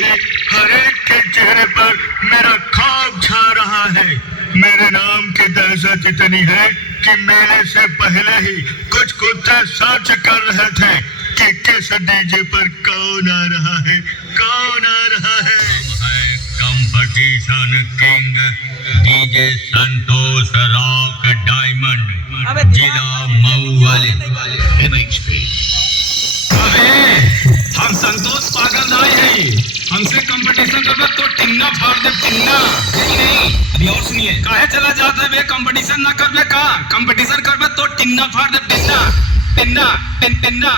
ही हर एक के चेहरे पर मेरा खौफ छा रहा है। मेरे नाम की दहशत इतनी है कि मेले से पहले ही कुछ कुत्ते सर्च कर रहे थे कि किस डीजे पर कौन आ रहा है, कौन आ रहा है। हम है कंपटीशन किंग डीजे संतोष रॉक डायमंड, जिला मऊ वाले। हम संतोष पागल नहीं है, हमसे कंपटीशन करबे तो टिन्ना फाड़ दे टिन्ना। नहीं अभी और सुनिए, काहे चला जाता है बे? कंपटीशन ना करबे का? कंपटीशन करबे तो टिन्ना फाड़ दे टिन्ना टिन्ना टिन्ना टिन्ना।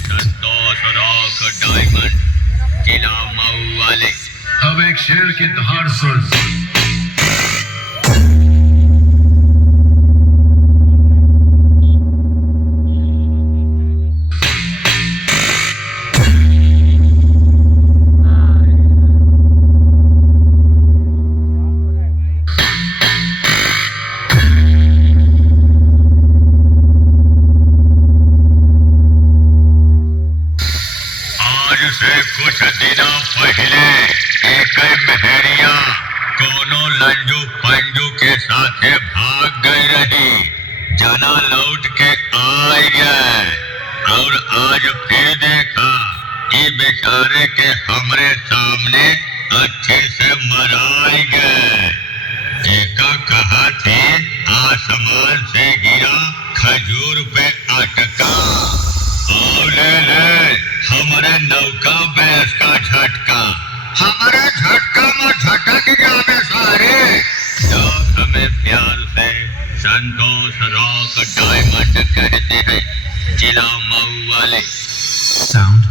संतोष रॉक डायमंड, जिला मऊ वाले। अब एक शेर की दहाड़ सुन। आज से कुछ दिनों पहले एक मेहरिया कोनो लंजू पंजू के साथ भाग गई रही। जना लौट के आ गए और आज फिर देखा ये बेचारे के हमरे सामने अच्छे से मराए गए। एका कहा थे आसमान से गिरा खजूर पे अटका। ले हमारे नौका बैस का झटका, हमारे झटका में झटक जाने सारे। लोग हमें प्यार से संतोष रॉक डायमंड कहते हैं, जिला मऊ वाले। साउंड